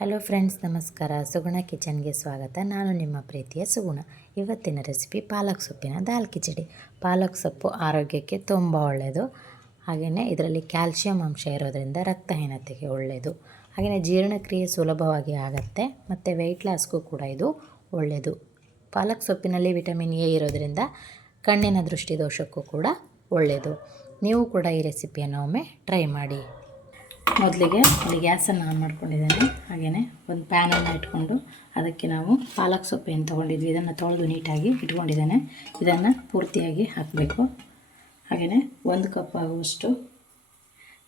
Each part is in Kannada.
ಹಲೋ ಫ್ರೆಂಡ್ಸ್, ನಮಸ್ಕಾರ. ಸುಗುಣ ಕಿಚನ್ಗೆ ಸ್ವಾಗತ. ನಾನು ನಿಮ್ಮ ಪ್ರೀತಿಯ ಸುಗುಣ. ಇವತ್ತಿನ ರೆಸಿಪಿ ಪಾಲಕ್ ಸೊಪ್ಪಿನ ದಾಲ್ ಕಿಚಡಿ. ಪಾಲಕ್ ಸೊಪ್ಪು ಆರೋಗ್ಯಕ್ಕೆ ತುಂಬ ಒಳ್ಳೆಯದು. ಹಾಗೆಯೇ ಇದರಲ್ಲಿ ಕ್ಯಾಲ್ಶಿಯಂ ಅಂಶ ಇರೋದರಿಂದ ರಕ್ತಹೀನತೆಗೆ ಒಳ್ಳೆಯದು. ಹಾಗೆಯೇ ಜೀರ್ಣಕ್ರಿಯೆ ಸುಲಭವಾಗಿ ಆಗುತ್ತೆ ಮತ್ತು ವೆಯ್ಟ್ ಲಾಸ್ಗೂ ಕೂಡ ಇದು ಒಳ್ಳೆಯದು. ಪಾಲಕ್ ಸೊಪ್ಪಿನಲ್ಲಿ ವಿಟಮಿನ್ ಎ ಇರೋದರಿಂದ ಕಣ್ಣಿನ ದೃಷ್ಟಿದೋಷಕ್ಕೂ ಕೂಡ ಒಳ್ಳೆಯದು. ನೀವು ಕೂಡ ಈ ರೆಸಿಪಿಯನ್ನು ಒಮ್ಮೆ ಟ್ರೈ ಮಾಡಿ. ಮೊದಲಿಗೆ ಇಲ್ಲಿ ಗ್ಯಾಸನ್ನು ಆನ್ ಮಾಡ್ಕೊಂಡಿದ್ದೇನೆ. ಹಾಗೆಯೇ ಒಂದು ಪ್ಯಾನನ್ನು ಇಟ್ಕೊಂಡು ಅದಕ್ಕೆ ನಾವು ಪಾಲಕ್ ಸೊಪ್ಪು ಏನು ತೊಗೊಂಡಿದ್ವಿ ಇದನ್ನು ತೊಳೆದು ನೀಟಾಗಿ ಇಟ್ಕೊಂಡಿದ್ದೇನೆ. ಇದನ್ನು ಪೂರ್ತಿಯಾಗಿ ಹಾಕಬೇಕು. ಹಾಗೆಯೇ 1 ಕಪ್ ಆಗುವಷ್ಟು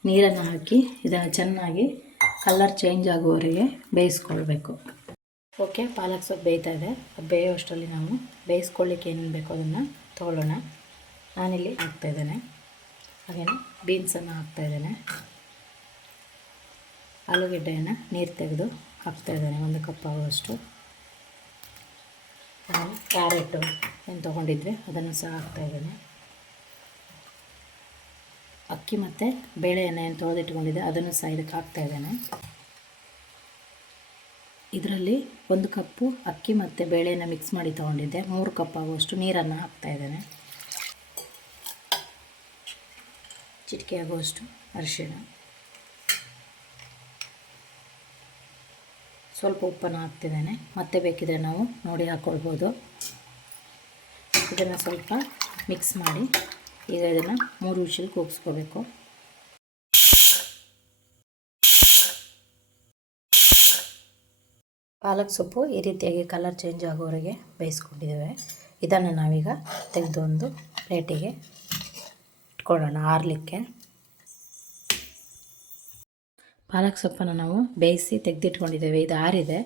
ನೀರನ್ನು ಹಾಕಿ ಇದನ್ನು ಚೆನ್ನಾಗಿ ಕಲರ್ ಚೇಂಜ್ ಆಗುವವರೆಗೆ ಬೇಯಿಸ್ಕೊಳ್ಬೇಕು. ಓಕೆ, ಪಾಲಕ್ ಸೊಪ್ಪು ಬೇಯ್ತಾ ಇದೆ. ಬೇಯೋಷ್ಟರಲ್ಲಿ ನಾವು ಬೇಯಿಸ್ಕೊಳ್ಳಿಕ್ಕೆ ಏನೇನು ಬೇಕೋ ಅದನ್ನು ತೊಗೊಳ್ಳೋಣ. ನಾನಿಲ್ಲಿ ಹಾಕ್ತಾಯಿದ್ದೇನೆ. ಹಾಗೆಯೇ ಬೀನ್ಸನ್ನು ಹಾಕ್ತಾಯಿದ್ದೇನೆ. ಆಲೂಗೆಡ್ಡೆಯನ್ನು ನೀರು ತೆಗೆದು ಹಾಕ್ತಾಯಿದ್ದೇನೆ 1 ಕಪ್ ಆಗುವಷ್ಟು. ಕ್ಯಾರೆಟು ಏನು ತೊಗೊಂಡಿದ್ವಿ ಅದನ್ನು ಸಹ ಹಾಕ್ತಾಯಿದ್ದೇನೆ. ಅಕ್ಕಿ ಮತ್ತು ಬೇಳೆಯನ್ನು ಏನು ತೊಳೆದಿಟ್ಕೊಂಡಿದ್ದೆ ಅದನ್ನು ಸಹ ಇದಕ್ಕೆ ಹಾಕ್ತಾಯಿದ್ದೇನೆ. ಇದರಲ್ಲಿ 1 ಕಪ್ಪು ಅಕ್ಕಿ ಮತ್ತು ಬೇಳೆಯನ್ನು ಮಿಕ್ಸ್ ಮಾಡಿ ತೊಗೊಂಡಿದ್ದೆ. 3 ಕಪ್ ಆಗುವಷ್ಟು ನೀರನ್ನು ಹಾಕ್ತಾಯಿದ್ದೇನೆ. ಚಿಟಿಕೆ ಆಗುವಷ್ಟು ಅರಿಶಿಣ, ಸ್ವಲ್ಪ ಉಪ್ಪನ್ನು ಹಾಕ್ತಿದ್ದೇನೆ. ಮತ್ತೆ ಬೇಕಿದ್ರೆ ನಾವು ನೋಡಿ ಹಾಕ್ಕೊಳ್ಬೋದು. ಇದನ್ನು ಸ್ವಲ್ಪ ಮಿಕ್ಸ್ ಮಾಡಿ ಈಗ ಇದನ್ನು 3 ವಿಷಲ್ ಕೂಗಿಸ್ಕೋಬೇಕು. ಪಾಲಕ್ ಸೊಪ್ಪು ಈ ರೀತಿಯಾಗಿ ಕಲರ್ ಚೇಂಜ್ ಆಗೋವರೆಗೆ ಬೇಯಿಸ್ಕೊಂಡಿದ್ದೇವೆ. ಇದನ್ನು ನಾವೀಗ ತೆಗೆದು ಒಂದು ಪ್ಲೇಟಿಗೆ ಇಟ್ಕೊಳ್ಳೋಣ ಆರಲಿಕ್ಕೆ. ಪಾಲಕ್ ಸೊಪ್ಪನ್ನು ನಾವು ಬೇಯಿಸಿ ತೆಗೆದಿಟ್ಕೊಂಡಿದ್ದೇವೆ. ಇದು ಆರಿದೆ.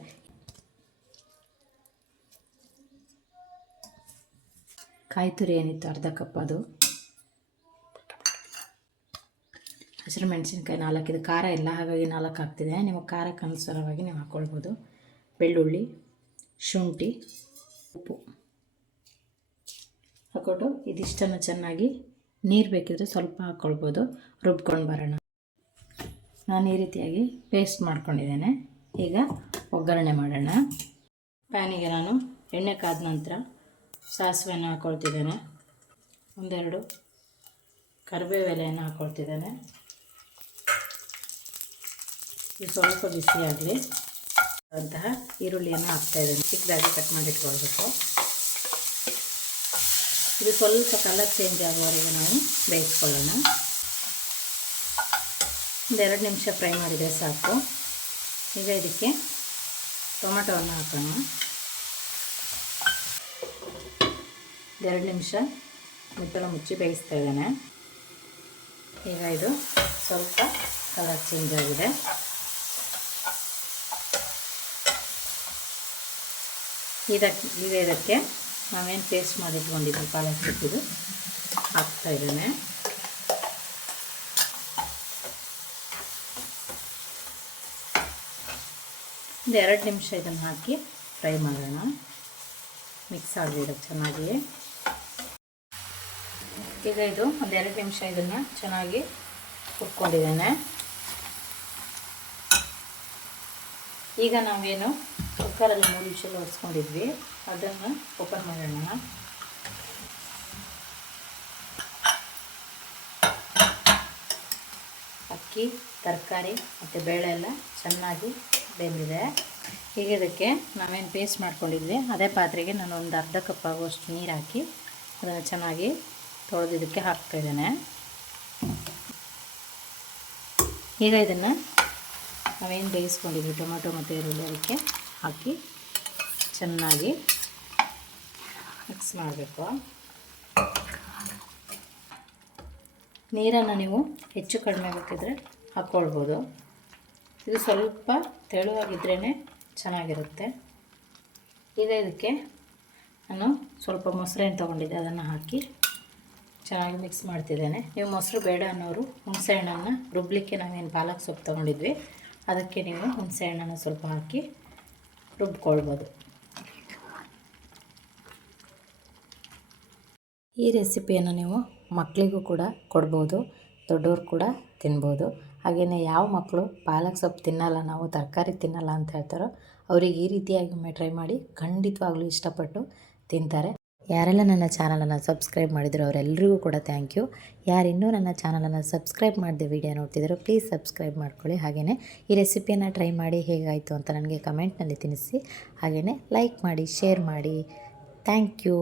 ಕಾಯಿ ತುರಿ ಏನಿತ್ತು 1/2 ಕಪ್, ಅದು ಹಸಿರು ಮೆಣಸಿನ್ಕಾಯಿ 4. ಇದು ಖಾರ ಇಲ್ಲ, ಹಾಗಾಗಿ 4 ಹಾಕ್ತಿದೆ. ನಿಮಗೆ ಖಾರಕ್ಕೆ ಅನುಸಾರವಾಗಿ ನೀವು ಹಾಕ್ಕೊಳ್ಬೋದು. ಬೆಳ್ಳುಳ್ಳಿ, ಶುಂಠಿ, ಉಪ್ಪು ಹಾಕ್ಕೊಟ್ಟು ಇದಿಷ್ಟನ್ನು ಚೆನ್ನಾಗಿ ನೀರು ಬೇಕಿದ್ರೆ ಸ್ವಲ್ಪ ಹಾಕ್ಕೊಳ್ಬೋದು. ರುಬ್ಕೊಂಡು ಬರೋಣ. ನಾನು ಈ ರೀತಿಯಾಗಿ ಪೇಸ್ಟ್ ಮಾಡ್ಕೊಂಡಿದ್ದೇನೆ. ಈಗ ಒಗ್ಗರಣೆ ಮಾಡೋಣ. ಪ್ಯಾನಿಗೆ ನಾನು ಎಣ್ಣೆ ಕಾದ ನಂತರ ಸಾಸಿವೆಯನ್ನು ಹಾಕ್ಕೊಳ್ತಿದ್ದೇನೆ. 1-2 ಕರಿಬೇವು ಎಲೆಯನ್ನು ಹಾಕ್ಕೊಳ್ತಿದ್ದೇನೆ. ಇದು ಸ್ವಲ್ಪ ಬಿಸಿಯಾಗಲಿ. ಅಂತಹ ಈರುಳ್ಳಿಯನ್ನು ಹಾಕ್ತಾಯಿದ್ದೇನೆ. ಚಿಕ್ಕದಾಗಿ ಕಟ್ ಮಾಡಿಟ್ಕೊಳ್ಬೇಕು. ಇದು ಸ್ವಲ್ಪ ಕಲರ್ ಚೇಂಜ್ ಆಗುವವರೆಗೆ ನಾವು ಬೇಯಿಸ್ಕೊಳ್ಳೋಣ. 2 ನಿಮಿಷ ಫ್ರೈ ಮಾಡಿದರೆ ಸಾಕು. ಈಗ ಇದಕ್ಕೆ ಟೊಮೆಟೊವನ್ನು ಹಾಕೋಣ. 2 ನಿಮಿಷ ಮುಚ್ಚಳ ಮುಚ್ಚಿ ಬೇಯಿಸ್ತಾ ಇದ್ದೇನೆ. ಈಗ ಇದು ಸ್ವಲ್ಪ ಕಲರ್ ಚೇಂಜ್ ಆಗಿದೆ. ಈಗ ಇದಕ್ಕೆ ನಾವೇನು ಪೇಸ್ಟ್ ಮಾಡಿಟ್ಕೊಂಡಿದ್ದೀವಿ ಪಾಲಕ್ ಸೊಪ್ಪಿದು ಹಾಕ್ತಾಯಿದ್ದೇನೆ. ಒಂದು 2 ನಿಮಿಷ ಇದನ್ನು ಹಾಕಿ ಫ್ರೈ ಮಾಡೋಣ. ಮಿಕ್ಸ್ ಆಗಲಿ ಚೆನ್ನಾಗಿ. ಈಗ ಇದು ಒಂದು 2 ನಿಮಿಷ ಇದನ್ನು ಚೆನ್ನಾಗಿ ಹುರ್ಕೊಂಡಿದ್ದೇನೆ. ಈಗ ನಾವೇನು ಕುಕ್ಕರಲ್ಲಿ 3 ವಿಷಲ್ ಹೊರಿಸ್ಕೊಂಡಿದ್ವಿ ಅದನ್ನು ಓಪನ್ ಮಾಡೋಣ. ಅಕ್ಕಿ, ತರಕಾರಿ ಮತ್ತು ಬೇಳೆ ಎಲ್ಲ ಚೆನ್ನಾಗಿ ಬೆಂದಿದೆ. ಈಗ ಇದಕ್ಕೆ ನಾವೇನು ಪೇಸ್ಟ್ ಮಾಡ್ಕೊಂಡಿದ್ವಿ ಅದೇ ಪಾತ್ರೆಗೆ ನಾನು ಒಂದು 1/2 ಕಪ್ ಆಗುವಷ್ಟು ನೀರು ಹಾಕಿ ಅದನ್ನು ಚೆನ್ನಾಗಿ ತೊಳೆದು ಇದಕ್ಕೆ ಹಾಕ್ತಾಯಿದ್ದೇನೆ. ಈಗ ಇದನ್ನು ನಾವೇನು ಬೇಯಿಸ್ಕೊಂಡಿದ್ವಿ ಟೊಮೆಟೊ ಮತ್ತು ಈರುಳ್ಳಿ ಅದಕ್ಕೆ ಹಾಕಿ ಚೆನ್ನಾಗಿ ಮಿಕ್ಸ್ ಮಾಡಬೇಕು. ನೀರನ್ನು ನೀವು ಹೆಚ್ಚು ಕಡಿಮೆ ಬೇಕಿದ್ರೆ ಹಾಕ್ಕೊಳ್ಬೋದು. ಇದು ಸ್ವಲ್ಪ ತೆಳುವಾಗಿದ್ರೇ ಚೆನ್ನಾಗಿರುತ್ತೆ. ಈಗ ಇದಕ್ಕೆ ನಾನು ಸ್ವಲ್ಪ ಮೊಸರೇನು ತೊಗೊಂಡಿದ್ದೆ ಅದನ್ನು ಹಾಕಿ ಚೆನ್ನಾಗಿ ಮಿಕ್ಸ್ ಮಾಡ್ತಿದ್ದೇನೆ. ನೀವು ಮೊಸರು ಬೇಡ ಅನ್ನೋರು ಹುಣಸೆಹಣ್ಣನ್ನು ರುಬ್ಬಲಿಕ್ಕೆ ನಾವೇನು ಪಾಲಕ್ ಸೊಪ್ಪು ತೊಗೊಂಡಿದ್ವಿ ಅದಕ್ಕೆ ನೀವು ಹುಣಸೆಹಣ್ಣನ್ನು ಸ್ವಲ್ಪ ಹಾಕಿ ರುಬ್ಕೊಳ್ಬೋದು. ಈ ರೆಸಿಪಿಯನ್ನು ನೀವು ಮಕ್ಕಳಿಗೂ ಕೂಡ ಕೊಡ್ಬೋದು, ದೊಡ್ಡವರು ಕೂಡ ತಿನ್ಬೋದು. ಹಾಗೆಯೇ ಯಾವ ಮಕ್ಕಳು ಪಾಲಕ್ ಸೊಪ್ಪು ತಿನ್ನಲ್ಲ, ನಾವು ತರಕಾರಿ ತಿನ್ನಲ್ಲ ಅಂತ ಹೇಳ್ತಾರೋ ಅವ್ರಿಗೆ ಈ ರೀತಿಯಾಗಿ ಒಮ್ಮೆ ಟ್ರೈ ಮಾಡಿ, ಖಂಡಿತವಾಗ್ಲೂ ಇಷ್ಟಪಟ್ಟು ತಿಂತಾರೆ. ಯಾರೆಲ್ಲ ನನ್ನ ಚಾನಲನ್ನು ಸಬ್ಸ್ಕ್ರೈಬ್ ಮಾಡಿದ್ರು ಅವರೆಲ್ಲರಿಗೂ ಕೂಡ ಥ್ಯಾಂಕ್ ಯು. ಯಾರಿನ್ನೂ ನನ್ನ ಚಾನಲನ್ನು ಸಬ್ಸ್ಕ್ರೈಬ್ ಮಾಡದೆ ವಿಡಿಯೋ ನೋಡ್ತಿದ್ರು ಪ್ಲೀಸ್ ಸಬ್ಸ್ಕ್ರೈಬ್ ಮಾಡ್ಕೊಳ್ಳಿ. ಹಾಗೆಯೇ ಈ ರೆಸಿಪಿಯನ್ನು ಟ್ರೈ ಮಾಡಿ ಹೇಗಾಯಿತು ಅಂತ ನನಗೆ ಕಮೆಂಟ್ನಲ್ಲಿ ತಿಳಿಸಿ. ಹಾಗೆಯೇ ಲೈಕ್ ಮಾಡಿ, ಶೇರ್ ಮಾಡಿ. Thank you.